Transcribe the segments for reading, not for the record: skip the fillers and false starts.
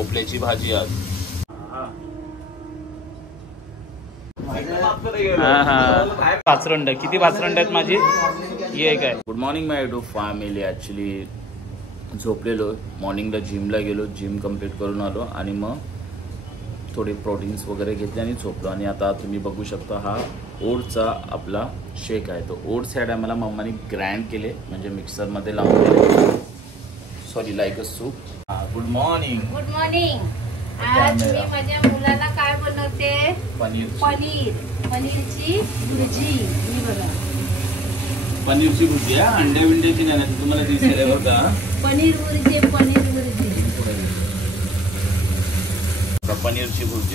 भोपळ्याची भाजी आज. भाचरंड किती भाचरंड आहेत माझी ये काय. गुड मॉर्निंग माय युट्यूब फॅमिली. ॲक्च्युली झोपलेलो, मॉर्निंगला जिमला गेलो, जिम कम्प्लीट करून आलो आणि मग थोडे प्रोटीन्स वगैरे घेतले आणि झोपलो. आणि आता तुम्ही बघू शकता हा ओट्सचा आपला शेक आहे. तो ओट्स ह्या टायमाला मम्माने ग्राइंड केले, म्हणजे मिक्सरमध्ये लावून दिले. Sorry like a soup. Good morning. Good morning. आज मी माझ्या मुलाला काय बनवते? पनीरची भुर्जी. मी बघा पनीरची भुर्जी आहे, अंड्या बिंड्याची नाही, तुम्हाला दिसेल बरं का. पनीर भुर्जी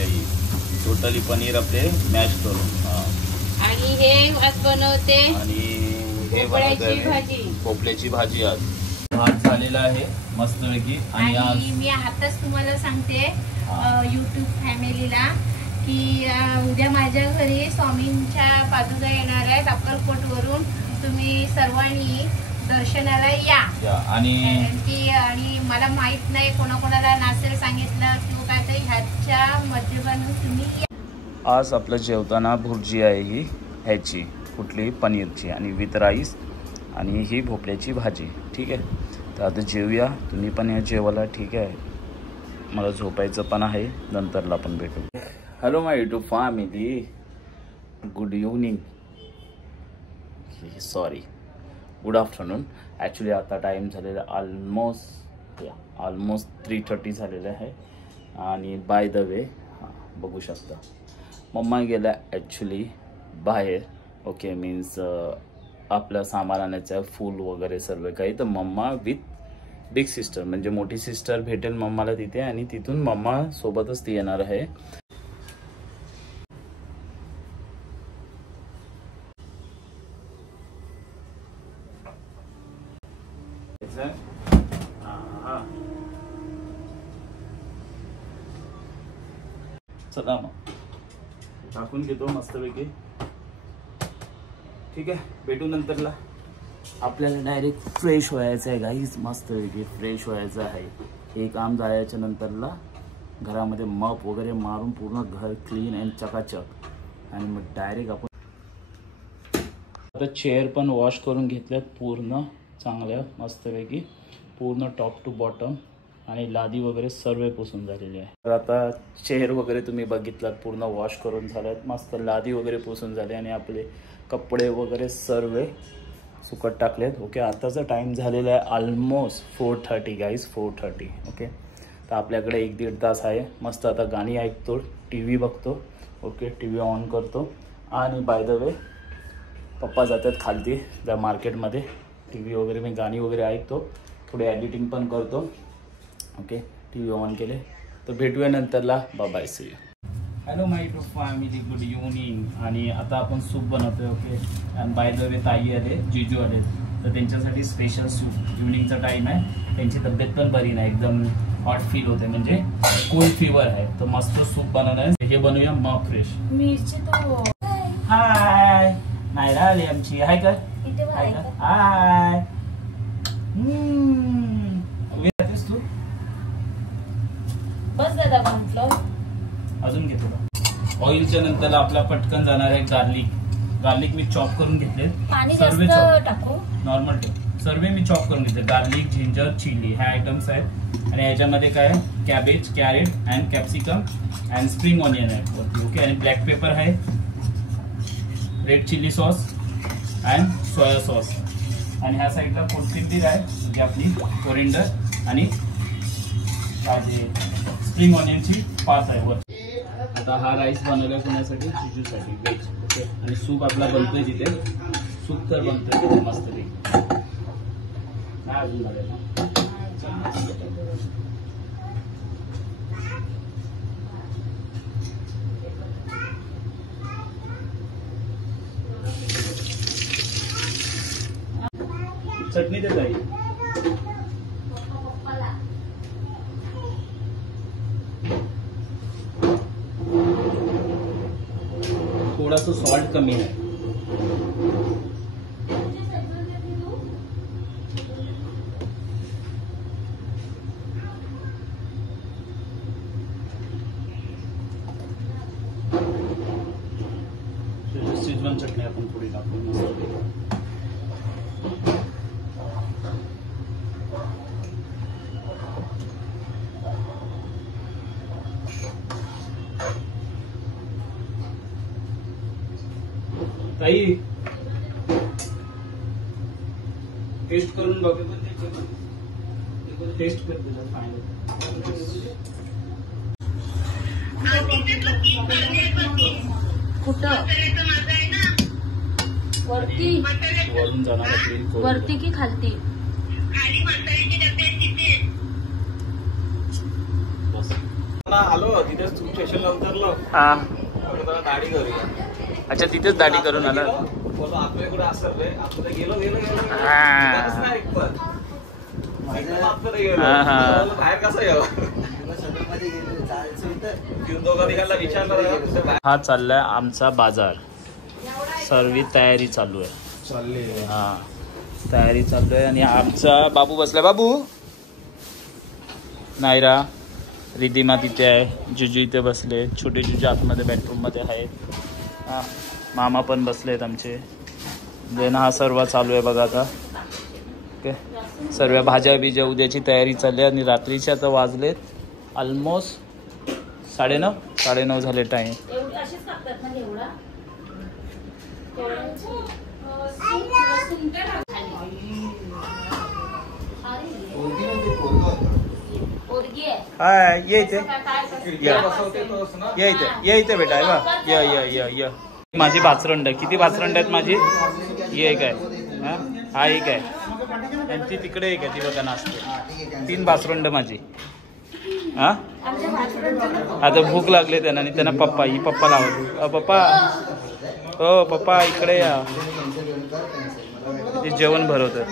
आहे. टोटली पनीर आपले मॅश करून. आणि हे आज बनवते आणि हे बनवते भोपळ्याची भाजी. आज भात झालेला आहे मस्तपैकी. आणि मी आताच तुम्हाला सांगते युट्यूब फॅमिलीला की उद्या माझ्या घरी स्वामींच्या पादुका येणार आहेत अक्कलकोट वरून. तुम्ही सर्वांनी दर्शनाला या. आणि मला माहित नाही कोणाकोणाला नासेल सांगितलं किंवा काय तर ह्याच्या मध्यभागी तुम्ही या. आज आपलं जेवताना भुर्जी आहे ही ह्याची कुठली पनीरची आणि विथ राईस आणि ही भोपळ्याची भाजी. ठीक आहे, तर आता जेवूया. तुम्ही पण या जेवायला. ठीक आहे, मला झोपायचं पण आहे, नंतरला पण भेटू. Hello my YouTube family, good evening, sorry good afternoon. Actually आता टाईम झालेला ऑलमोस्ट 3:30 झालेलं आहे. आणि बाय द वे बघू शकता मम्मा गेल्या ॲक्च्युली बाहेर. ओके, मीन्स आपलं सामान आणायचं, फूल वगैरे सर्व काही. तर मम्मा विथ बिग सिस्टर म्हणजे मोठी सिस्टर भेटेल मम्माला तिथे आणि तिथून मम्मा सोबतच ती येणार आहे. चला मग टाकून घेतो मस्तपैकी. ठीक आहे, भेटू नंतरला. आपल्याला डायरेक्ट फ्रेश व्हायचं आहे गाईज, मस्तपैकी फ्रेश व्हायचं आहे. हे काम जायच्या नंतरला घरामध्ये मप वगैरे मारून पूर्ण घर क्लीन अँड चकाचक. आणि मग डायरेक्ट आपण आता चेअर पण वॉश करून घेतल्यात पूर्ण चांगल्या मस्तपैकी, पूर्ण टॉप टू बॉटम. आणि लादी वगैरे सर्व पुसून झालेली आहे. तर आता चेअर वगैरे तुम्ही बघितलात पूर्ण वॉश करून झाल्यात, मस्त लादी वगैरे पुसून झाले आणि आपले कपडे वगैरे सर्व सुकत टाकलेत. ओके, आताचा टाईम झालेला आहे ऑलमोस्ट 4:30 गाईज, 4:30. ओके, तर आपल्याकडे 1-1.5 तास आहे. मस्त आता गाणी ऐकतो, टी व्ही बघतो. ओके, टी व्ही ऑन करतो. आणि बाय द वे पप्पा जातात खालती त्या मार्केटमध्ये. टी व्ही वगैरे मी गाणी वगैरे ऐकतो, थोडी एडिटिंग पण करतो. ओके, टी व्ही ऑन केले तर भेटूया नंतरला. Bye, see you. Hello my YouTube family, good evening. आणि आता आपण सूप बनवतोय. ओके, आणि बाय द वे ताई आले, जिजू आले, तर त्यांच्यासाठी स्पेशल सूप. इव्हनिंगचा टाईम आहे, त्यांची तब्येत पण बरी नाही, एकदम हॉट फील होते, म्हणजे कोल्ड फिवर आहे. तर मस्त सूप बनवणार आहे. हे बनवूया मग फ्रेश. हाय नाही राहिली आमची. हाय का? हाय. तू बस दादा म्हटलं. अजून घेतो. ऑइलच्या नंतर आपला पटकन जाणार आहे गार्लिक मी चॉप करून घेतले. सर्व टाकू नॉर्मल ठेव. सर्व मी चॉप करून घेतले. गार्लिक, जिंजर, चिली हे आयटम्स आहेत. आणि याच्यामध्ये काय cabbage, carrot and capsicum and spring onion आहे. ओके, आणि ब्लॅक पेपर आहे, red chilli sauce and soya sauce. आणि ह्या साईडला कोथिंबीर आहे, म्हणजे आपली कोरिंडर आणि स्प्रिंग ऑनियनची पात आहे वर. आता हा राईस बनवला कोणासाठी? जिजूसाठी, व्हेज. ओके, आणि सूप आपला बनतोय तिथे. सूप तर बनतोय तिथे मस्तपैकी. काय अजून झालं ना? चटणी देत आहे. थोडासा सॉल्ट कमी आहे. शेजवान चटणी आपण थोडी टाकून ताई टेस्ट करून बघू टेस्ट करते कुठं वरती वरून जाणार वरती की खालती आलो तिथेच स्टेशनला उतरलो हा दाढी करूया अच्छा तिथेच दाढी करून आला बोलो आपल्या कुठे असं रे आपलं गेलो बाहेर कसं विचार. हा चाललाय आमचा बाजार सर्व तयारी चालू आहे चालले हा तयारी चालू आहे आणि आमचा बाबू बसलाय बाबू नायरा रिधिमा तिथे आहे जुजू इथे बसले छोटे जुजू आतमध्ये बेडरूम मध्ये आहेत हा मामा पण बसलेत आमचे देन हा सर्व चालू आहे बघा आता ओके सर्व भाज्या बिज्या उद्याची तयारी चालली आहे आणि रात्रीचे आता वाजलेत ऑलमोस्ट 9:30 झाले टाइम हाय ये इथे ये इथे बेटा आहे बा य माझी बाचरंड किती बाचरंड आहेत माझी ही एक आहे हा एक आहे त्यांची तिकडे एक आहे ती बघा नाचते 3 बाचरंड माझी हा आता भूक लागले त्यांना आणि त्यांना पप्पा ही पप्पा लावत पप्पा हो पप्पा इकडे या ते जेवण भरवतं